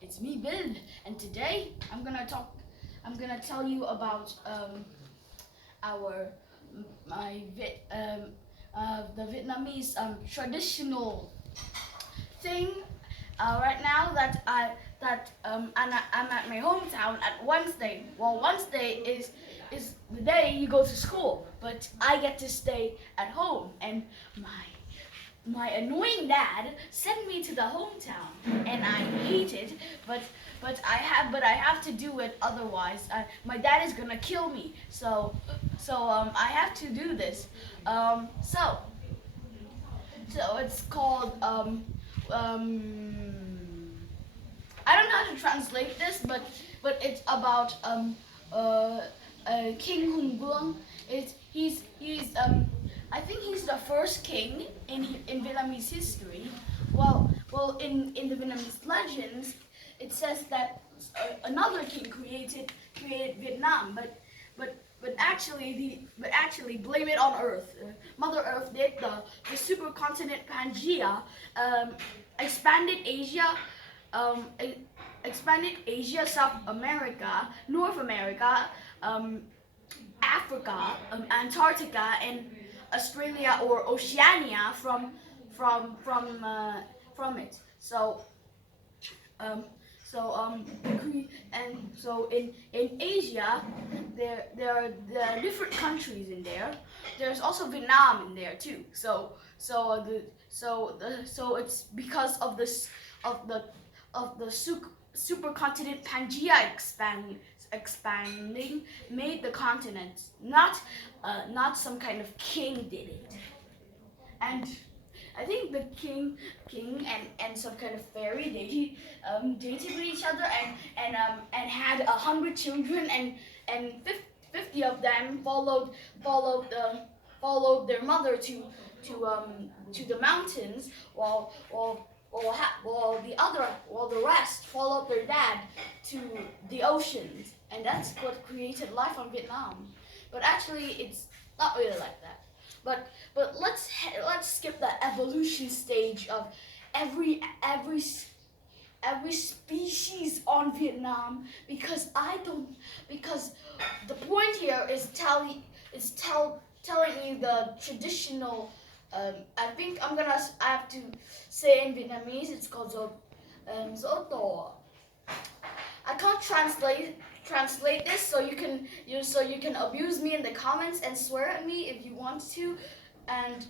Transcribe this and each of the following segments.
It's me, Bill, and today I'm gonna tell you about our my the Vietnamese traditional thing right now I'm at my hometown at Wednesday. Well, Wednesday is the day you go to school, but I get to stay at home, and my annoying dad sent me to the hometown, and I hate it. But I have to do it. Otherwise, my dad is gonna kill me. So I have to do this. Um, so so it's called I don't know how to translate this, but it's about uh, King Hùng Vương. He's I think he's the first king in Vietnamese history. Well, in the Vietnamese legends, it says that another king created Vietnam, but actually blame it on Earth. Mother Earth did the supercontinent Pangea, expanded Asia, um, expanded Asia, South America, North America, Africa, Antarctica, and Australia or Oceania from it. Um, in Asia, there are different countries in there. There's also Vietnam in there too. So it's because of this of the supercontinent Pangea expanding made the continent. Not some kind of king did it. And I think the king and some kind of fairy dated with each other and had 100 children, and 50 of them followed their mother to the mountains, while the rest followed their dad to the oceans, and that's what created life on Vietnam. But actually, it's not really like that. But let's skip the evolution stage of every species on Vietnam, because the point here is telling you the traditional. I think I have to say in Vietnamese. It's called Dỗ Tổ. I can't translate this, so you can abuse me in the comments and swear at me if you want to. And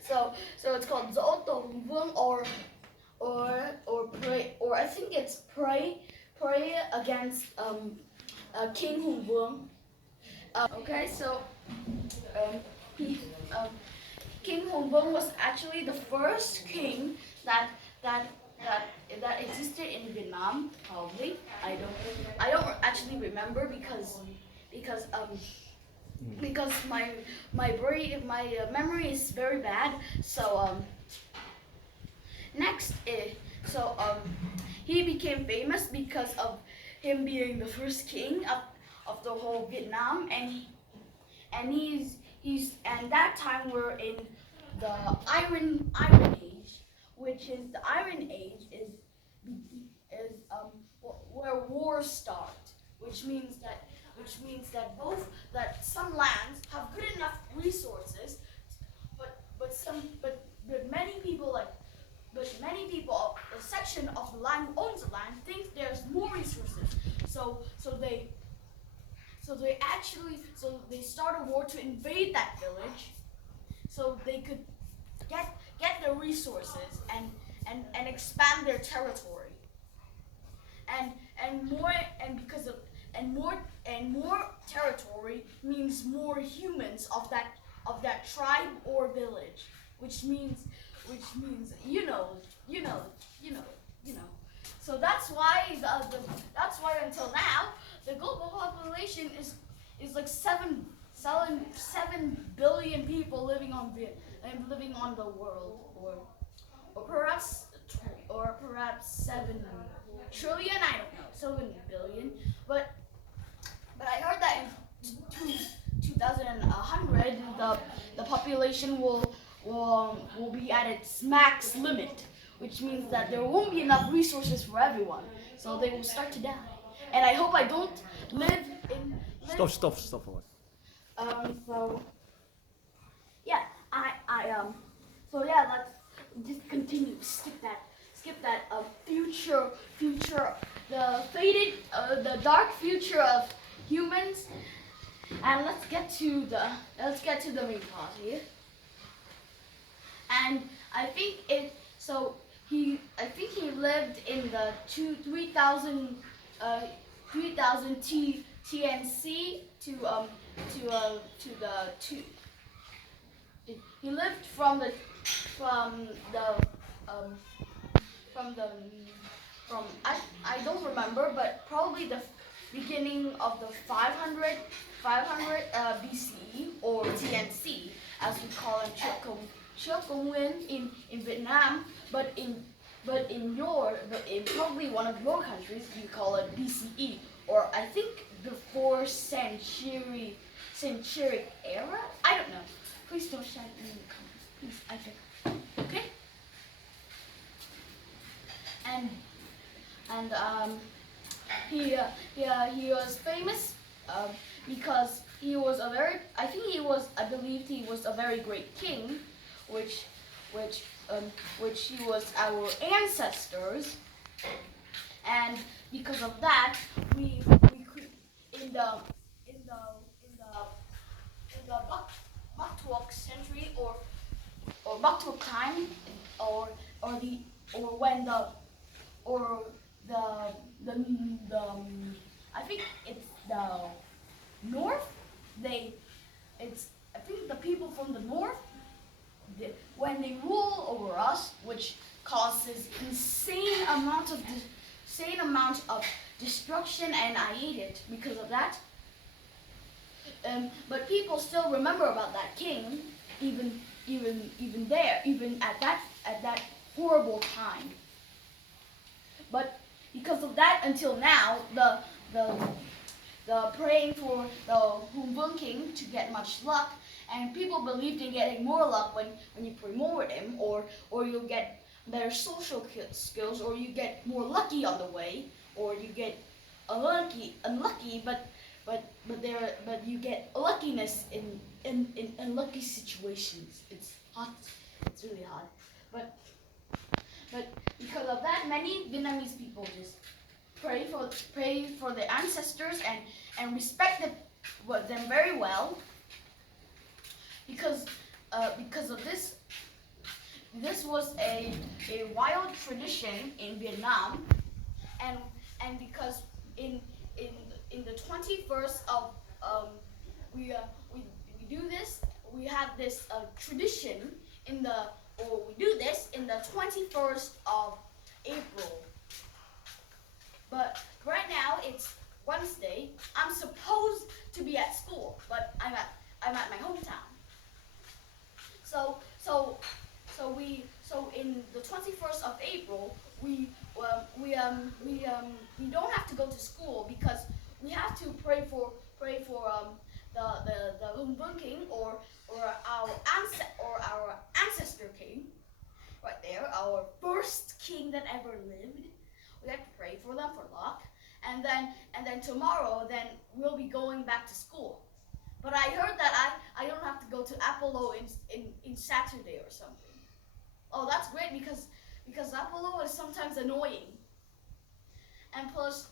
so it's called Dỗ Tổ Vuong, or pray, or I think it's pray against King Hùng Vương. Okay, so he King Hùng Vương was actually the first king that existed in Vietnam. Probably, I don't actually remember because my brain, my memory is very bad. So next is he became famous because of him being the first king of the whole Vietnam, and that time we're in the Iron Age, which is the Iron Age is where wars start, which means that some lands have good enough resources, but many people, a section of the land who owns the land, thinks there's more resources, so they start a war to invade that village, so they could get their resources and expand their territory. And more territory means more humans of that tribe or village, which means you know. So that's why until now the global population is like 7 billion people living on the world, or perhaps 7 trillion. I don't know, 7 billion. But I heard that in 2100 the population will be at its max limit, which means that there won't be enough resources for everyone. So they will start to die. And I hope I don't live in. Stop for what? So yeah, so yeah, let's just continue. Skip that. Skip that. Future. The faded, the dark future of humans, and let's get to the main plot here. And I think it. So I think he lived in the 3000, 3000 TNC to the two. He lived from the from the um, from the from I don't remember, but probably the beginning of the 500 BCE or TNC, as we call it, Trước Công Nguyên in Vietnam, but in probably one of your countries you call it BCE, or I think the 4th centuric era. I don't know. Please don't shout in the comments. Please, I think. Okay. And he was famous because he was a very, I believed he was a very great king, which he was our ancestors, and because of that we could in the Baktuok century or Baktuok time, or the or when the or the I think it's the north. I think the people from the north, when they rule over us, which causes insane amount of destruction, and I hate it because of that. But people still remember about that king, even at that horrible time. But because of that, until now, the praying for the Vuong king to get much luck, and people believed in getting more luck when you promote him, or you'll get better social skills, or you get more lucky on the way, or you get unlucky, but you get luckiness in unlucky situations. It's hot. It's really hot. But because of that, many Vietnamese people just pray for their ancestors and respect them very well, because of this. This was a wild tradition in Vietnam, and because in the 21st of we do this. We have this tradition we do this in the 21st of April. But right now it's Wednesday. I'm supposed to be at school, but I'm at my hometown. So in the 21st of April, we don't have to go to school, because we have to pray for the Vuong king, or our ancestor king, right there, our first king that ever lived. We have to pray for them for luck, and then tomorrow, then we'll be going back to school. But I heard that I don't have to go to Apollo in Saturday or something. Oh, that's great, because Apollo is sometimes annoying, and plus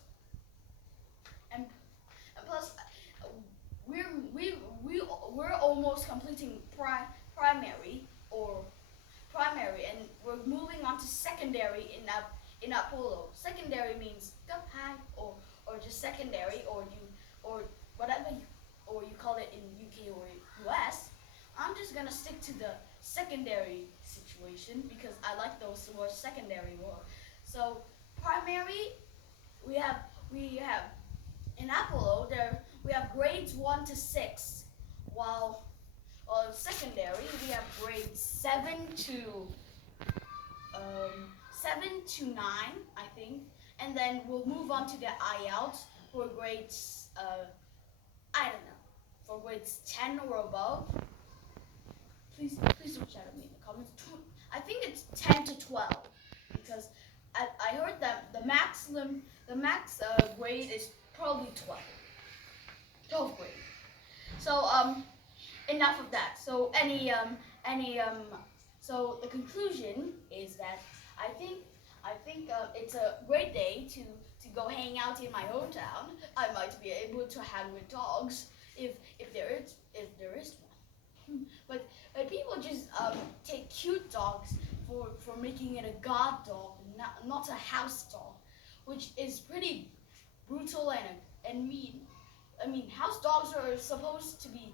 we're almost completing primary, and we're moving on to secondary in Apollo. Secondary means cấp hai, or just secondary, or whatever or you call it in UK or US. I'm just gonna stick to the secondary situation, because I like those words, secondary word. So primary, we have in Apollo we have grades 1 to 6, while secondary we have grades 7 to 9, I think, and then we'll move on to the IELTS for grades I don't know, for grades 10 or above. Please don't shout at me in the comments. I think it's 10 to 12. because I heard that the max grade is probably 12th grade. So enough of that. So any so the conclusion is that I think it's a great day to go hang out in my hometown. I might be able to hang with dogs if there is one. But people just take cute dogs for making it a guard dog, not a house dog, which is pretty brutal and mean. I mean, house dogs are supposed to be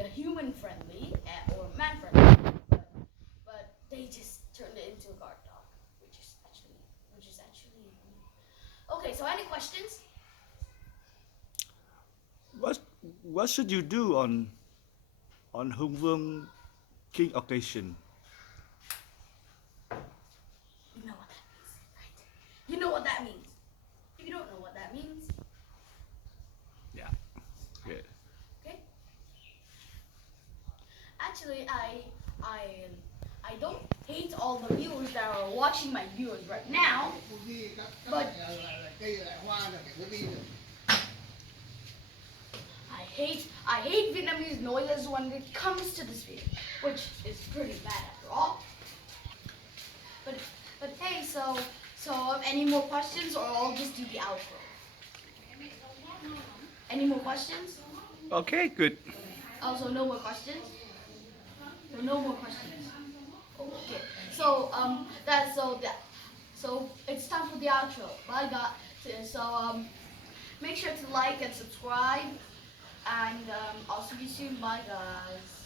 a human friendly or man friendly, but they just turned it into a guard dog, which is actually okay. So any questions? What what should you do on Vuong King occasion? You know what that means, right? You know what that means. If you don't know what that means, Yeah. Okay. okay. Actually, I don't hate all the viewers that are watching my viewers right now, but I hate Vietnamese noises when it comes to this video, which is pretty bad after all. But hey, any more questions, or I'll just do the outro. Any more questions? Okay, good. Also, no more questions. So no more questions. Okay. So so it's time for the outro. Bye, guys. So make sure to like and subscribe, and I'll see you soon. Bye, guys.